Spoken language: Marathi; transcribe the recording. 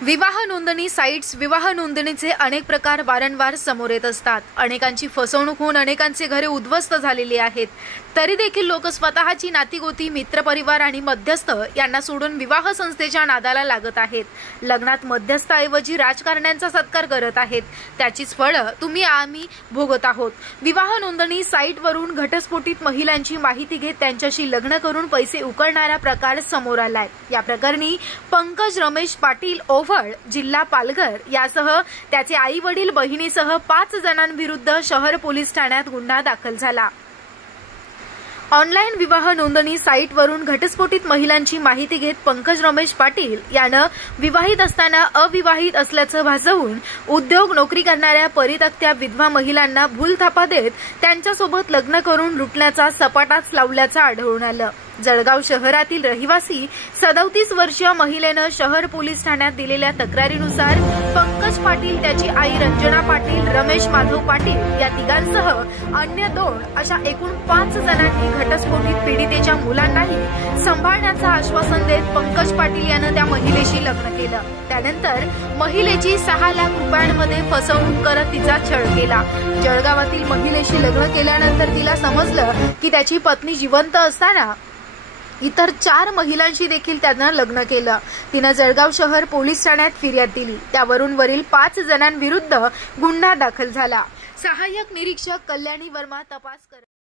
विवाह नोंदणी साइट्स विवाह नोंदणीचे अनेक प्रकार वारंवार समोर येत असतात। अनेकांची फसवणूक होऊन अनेकांचे घरे उद्ध्वस्त झालेली आहेत। तरी देखील लोक स्वतःची नातीगोती, मित्रपरिवार आणि मध्यस्थ यांना सोडून विवाह संस्थेच्या नादाला लागत आहेत। लग्नात मध्यस्थाऐवजी राजकारण्यांचा सत्कार करत आहेत। त्याचीच फळं तुम्ही आम्ही भोगत आहोत। विवाह नोंदणी साइटवरून घटस्फोटित महिलांची माहिती घेत त्यांच्याशी लग्न करून पैसे उकळणारा प्रकार समोर आलाय। या प्रकरणी पंकज रमेश पाटील ओव्हळ, जिल्हा पालघर यासह त्याचे आई वडील बहिणीसह 5 जणांविरुद्ध शहर पोलीस ठाण्यात गुन्हा दाखल झाला। ऑनलाईन विवाह नोंदणी साइटवरून घटस्फोटित महिलांची माहिती घेत पंकज रमेश पाटील यानं विवाहित असताना अविवाहित असल्याचं भासवून उद्योग, नोकरी करणाऱ्या परित्यक्त्या विधवा महिलांना भूलथापा देत त्यांच्यासोबत लग्न करून लुटण्याचा सपाटाच लावल्याचं आढळून आलं। जळगाव शहरातील रहिवासी 37 वर्षीय महिलेनं शहर पोलीस ठाण्यात दिलेल्या तक्रारीनुसार पंकज पाटील, त्याची आई रंजना पाटील, रमेश माधव पाटील या तिघांसह अन्य 2 अशा एकूण 5 जणांनी घटस्फोटित पीडितेच्या मुलांनाही सांभाळण्याचं आश्वासन देत पंकज पाटील यानं त्या महिलेशी लग्न केलं। त्यानंतर महिलेची 6 लाख रुपयांमध्ये फसवणूक करत तिचा छळ केला। जळगावातील महिलेशी लग्न केल्यानंतर तिला समजलं की त्याची पत्नी जिवंत असताना इतर 4 महिलांशी देखील त्यानं लग्न केलं। तिनं जळगाव शहर पोलीस ठाण्यात फिर्याद दिली। त्यावरून वरील 5 जणांविरुद्ध गुन्हा दाखल झाला। सहाय्यक निरीक्षक कल्याणी वर्मा तपास करत